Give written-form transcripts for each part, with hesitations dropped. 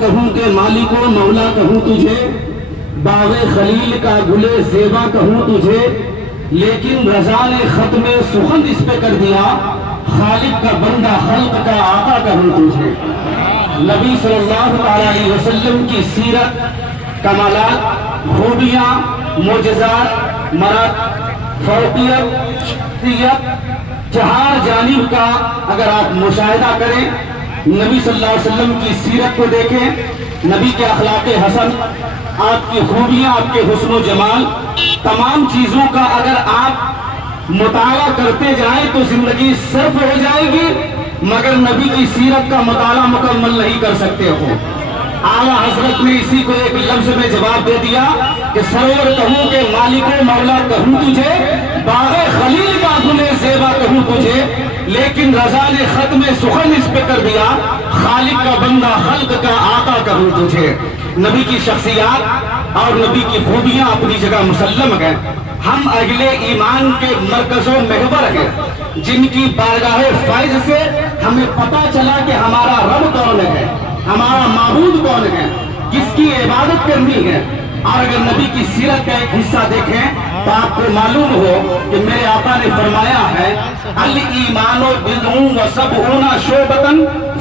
کہوں کہ مالک و مولا کہوں تجھے، باغ خلیل کا گلے زیبا کہوں تجھے، لیکن رضا نے ختم سخن اس پہ کر دیا، خالق کا بندہ خلق کا آقا کہوں تجھے۔ نبی صلی اللہ علیہ وسلم کی سیرت، کمالات، خوبیاں، معجزات، مرد، فوقیت، شخصیت، چہار جانب کا اگر آپ مشاہدہ کریں، نبی صلی اللہ علیہ وسلم کی سیرت کو دیکھیں، نبی کے اخلاق حسن، آپ کی خوبیاں، آپ کے حسن و جمال، تمام چیزوں کا اگر آپ مطالعہ کرتے جائیں تو زندگی صرف ہو جائے گی، مگر نبی کی سیرت کا مطالعہ مکمل نہیں کر سکتے ہو۔ اعلیٰ حضرت نے اسی کو ایک لفظ میں جواب دے دیا کہ سرور کہوں کہ مالک و مولا کہوں تجھے، باغ خلیل کا گلے زیبا کہوں تجھے، لیکن رضا نے ختم سخن اس پہ کر دیا، خالق کا بندہ خلق کا آقا کہوں تجھے۔ نبی کی شخصیات اور نبی کی خوبیاں اپنی جگہ مسلم ہیں۔ ہم اہل ایمان کے مرکز و محور ہیں، جن کی بارگاہ فیض سے ہمیں پتہ چلا کہ ہمارا رب کون ہے، ہمارا معبود کون ہے، کس کی عبادت کرنی ہے۔ اور اگر نبی کی سیرت کا ایک حصہ دیکھیں تو آپ کو معلوم ہو کہ میرے آقا نے فرمایا ہے، الایمان بضع و سبعون شعبۃ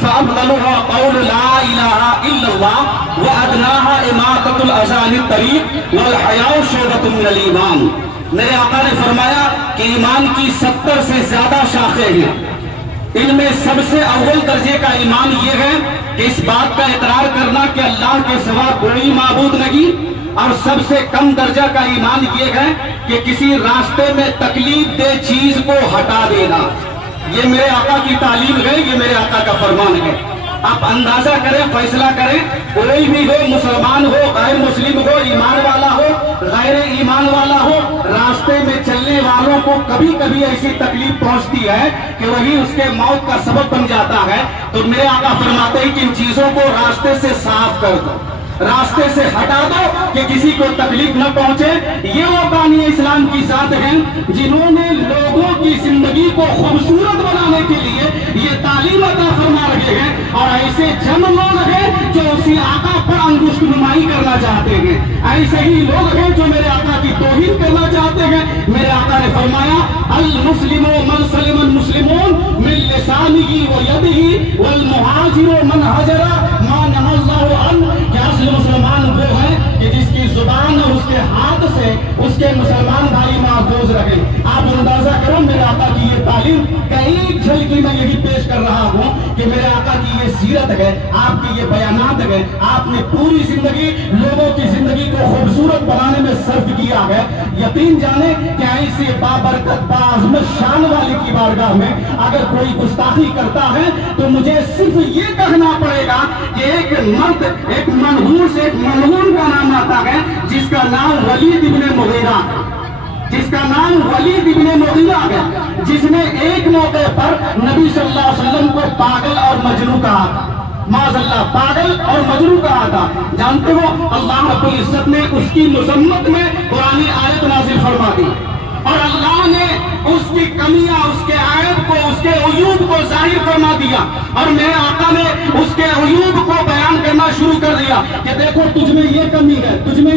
فافضلها قول لا الہ الا اللہ وادناها اماطۃ الاذى عن الطریق والحیاء شعبۃ من الایمان۔ میرے آقا نے فرمایا کہ ایمان کی 70 سے زیادہ شاخیں ہیں، ان میں سب سے اول درجے کا ایمان یہ ہے کہ اس بات کا اقرار کرنا کہ اللہ کے سوا کوئی معبود نہیں، اور سب سے کم درجہ کا ایمان یہ ہے کہ کسی راستے میں تکلیف دہ چیز کو ہٹا دینا۔ یہ میرے آقا کی تعلیم ہے، یہ میرے آقا کا فرمان ہے۔ آپ اندازہ کریں، فیصلہ کریں، کوئی بھی ہو، مسلمان ہو، غیر مسلم ہو، ایمان والا ہو، غیر ایمان والا ہو، راستے میں چلنے والوں کو کبھی کبھی ایسی تکلیف پہنچتی ہے کہ وہی اس کے موت کا سبب بن جاتا ہے، تو میرے آقا فرماتے ہیں کہ ان چیزوں کو راستے سے صاف کر دو، راستے سے ہٹا دو کہ کسی کو تکلیف نہ پہنچے۔ یہ وہ بانی اسلام کی ذات ہیں جنہوں نے لوگوں کی زندگی کو خوبصورت بنانے کے لیے یہ تعلیم عطا فرما رہے ہیں، اور ایسے چند لوگ ہیں جو اسی آقا پر انگشت نمائی کرنا چاہتے ہیں، ایسے ہی لوگ ہیں جو میرے آقا کی توہین کرنا چاہتے ہیں۔ میرے آقا نے فرمایا، المسلم من سلم المسلمون من لسانہ ویدہ والمہاجر من ہجر ما نہى اللہ عنہ، کہ اصل مسلمان وہ ہے کہ جس کی زبان اور اس کے ہاتھ سے اس کے مسلمان بھائی محفوظ رہے۔ آپ اندازہ کرو، میرے آقا کی یہ تعلیم کئی جھلکی میں یہی پیش کر رہا ہوں کہ میرے آقا کی یہ سیرت ہے، آپ کی یہ بیانات ہے، آپ نے پوری زندگی لوگوں کی زندگی کو خوبصورت بنانے میں صرف کیا ہے۔ یقین جانے کہ ایسی بابرکت باعظمت شان والی کی بارگاہ میں اگر کوئی گستاخی کرتا ہے تو مجھے صرف یہ کہنا پڑے گا کہ ایک مرد، ایک منحوس، ایک ملعون کا نام آتا ہے جس کا نام ولید ابن مغیرہ، جس کا نام ولید ابن مغیرہ ہے، جس نے ایک موقع پر نبی صلی اللہ علیہ وسلم کو پاگل اور مجنون کہا تھا۔ معاذ اللہ، پاگل اور مجنون کہا تھا۔ جانتے ہو، اللہ رب العزت نے اس کی مذمت میں قرآن آیت نازل فرما دی، اور اللہ نے اس کی کمیاں، اس کے عیب کو، اس کے عیوب کو ظاہر فرما دیا، اور میرے آقا نے اس کے عیوب کو بیان کرنا شروع کر دیا کہ دیکھو تجھ میں یہ کمی ہے، تجھ میں